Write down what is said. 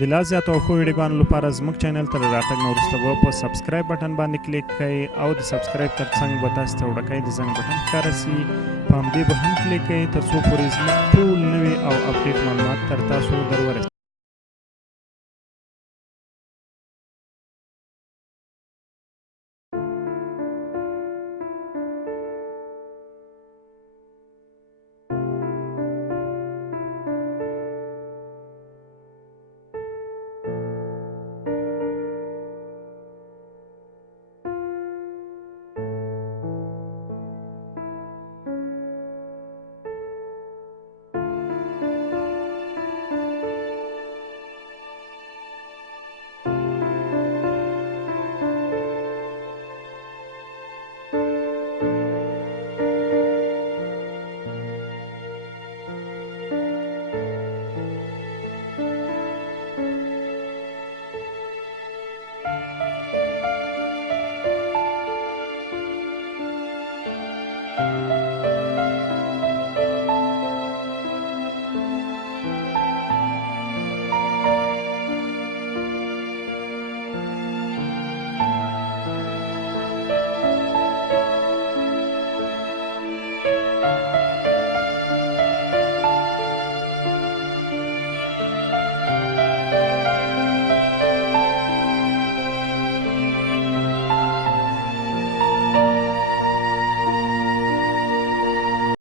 د لا زیاتو او ښو ویډیوګانو لپاره زموږ چینل ته د راتګ نه وروسته به په سبسکرایب بټن باندې کلیک کړئ او د سبسکرایب تر څنګ به تاسو ته وړوکی د زنګ بټن ښکاره سي، په همدې به هم کلیک کړئ تر څو پورې زموږ ټول نوي او اپډیټ معلومات تر تاسو در ورسېږي.